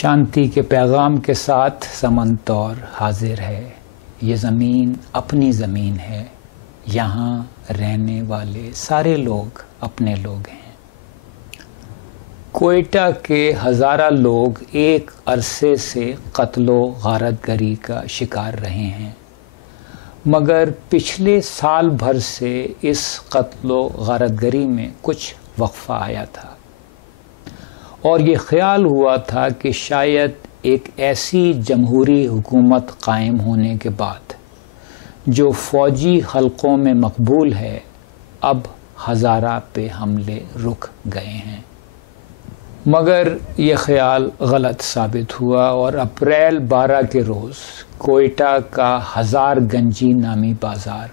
شانتی کے پیغام کے ساتھ سمن طور حاضر ہے۔ یہ زمین اپنی زمین ہے، یہاں رہنے والے سارے لوگ اپنے لوگ ہیں۔ کوئٹہ کے ہزارہ لوگ ایک عرصے سے قتل و غارت گری کا شکار رہے ہیں، مگر پچھلے سال بھر سے اس قتل و غارت گری میں کچھ وقفہ آیا تھا، اور یہ خیال ہوا تھا کہ شاید ایک ایسی جمہوری حکومت قائم ہونے کے بعد جو فوجی حلقوں میں مقبول ہے، اب ہزارہ پہ حملے رک گئے ہیں۔ مگر یہ خیال غلط ثابت ہوا، اور اپریل 12 کے روز کوئٹہ کا ہزار گنجی نامی بازار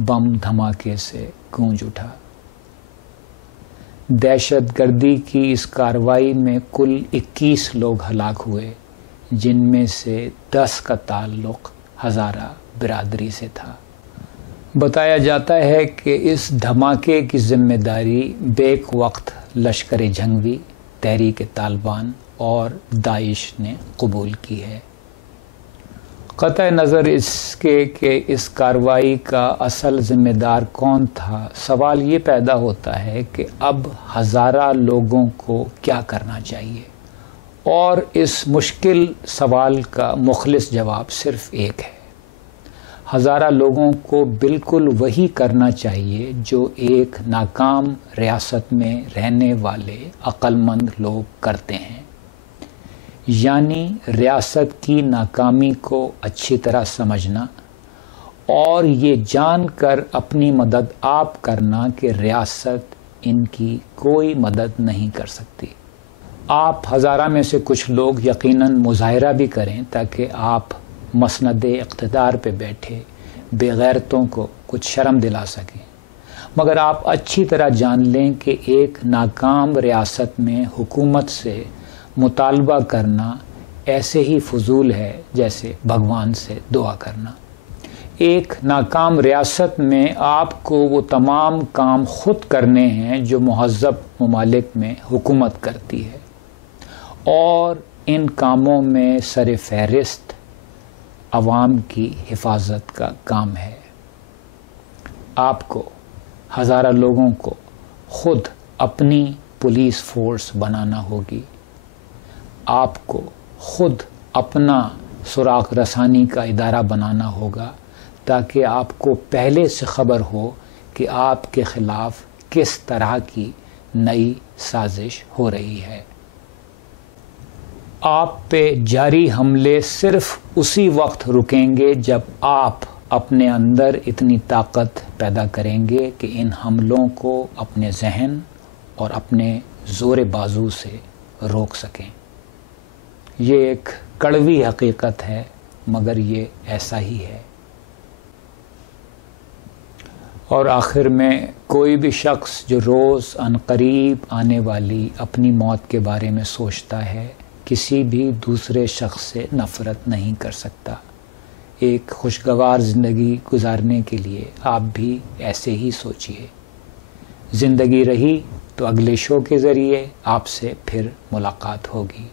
بم دھماکے سے گونج اٹھا۔ دہشت گردی کی اس کارروائی میں کل 21 لوگ ہلاک ہوئے، جن میں سے 10 کا تعلق ہزارہ برادری سے تھا۔ بتایا جاتا ہے کہ اس دھماکے کی ذمہ داری بیک وقت لشکر جھنگوی، تحریک طالبان اور داعش نے قبول کی ہے۔ قطع نظر اس کے کہ اس کارروائی کا اصل ذمہ دار کون تھا، سوال یہ پیدا ہوتا ہے کہ اب ہزارہ لوگوں کو کیا کرنا چاہیے، اور اس مشکل سوال کا مخلص جواب صرف ایک ہے۔ ہزارہ لوگوں کو بالکل وہی کرنا چاہیے جو ایک ناکام ریاست میں رہنے والے عقل مند لوگ کرتے ہیں، یعنی ریاست کی ناکامی کو اچھی طرح سمجھنا، اور یہ جان کر اپنی مدد آپ کرنا کہ ریاست ان کی کوئی مدد نہیں کر سکتی۔ آپ ہزارہ میں سے کچھ لوگ یقیناً مظاہرہ بھی کریں تاکہ آپ مسند اقتدار پہ بیٹھے بے غیرتوں کو کچھ شرم دلا سکیں، مگر آپ اچھی طرح جان لیں کہ ایک ناکام ریاست میں حکومت سے مطالبہ کرنا ایسے ہی فضول ہے جیسے بھگوان سے دعا کرنا۔ ایک ناکام ریاست میں آپ کو وہ تمام کام خود کرنے ہیں جو مہذب ممالک میں حکومت کرتی ہے، اور ان کاموں میں سر فہرست عوام کی حفاظت کا کام ہے۔ آپ کو ہزارہ لوگوں کو خود اپنی پولیس فورس بنانا ہوگی۔ آپ کو خود اپنا سراغ رسانی کا ادارہ بنانا ہوگا تاکہ آپ کو پہلے سے خبر ہو کہ آپ کے خلاف کس طرح کی نئی سازش ہو رہی ہے۔ آپ پہ جاری حملے صرف اسی وقت رکیں گے جب آپ اپنے اندر اتنی طاقت پیدا کریں گے کہ ان حملوں کو اپنے ذہن اور اپنے زور بازو سے روک سکیں۔ یہ ایک کڑوی حقیقت ہے، مگر یہ ایسا ہی ہے۔ اور آخر میں کوئی بھی شخص جو روز عنقریب آنے والی اپنی موت کے بارے میں سوچتا ہے، کسی بھی دوسرے شخص سے نفرت نہیں کر سکتا۔ ایک خوشگوار زندگی گزارنے کے لیے آپ بھی ایسے ہی سوچئے۔ زندگی رہی تو اگلے شو کے ذریعے آپ سے پھر ملاقات ہوگی۔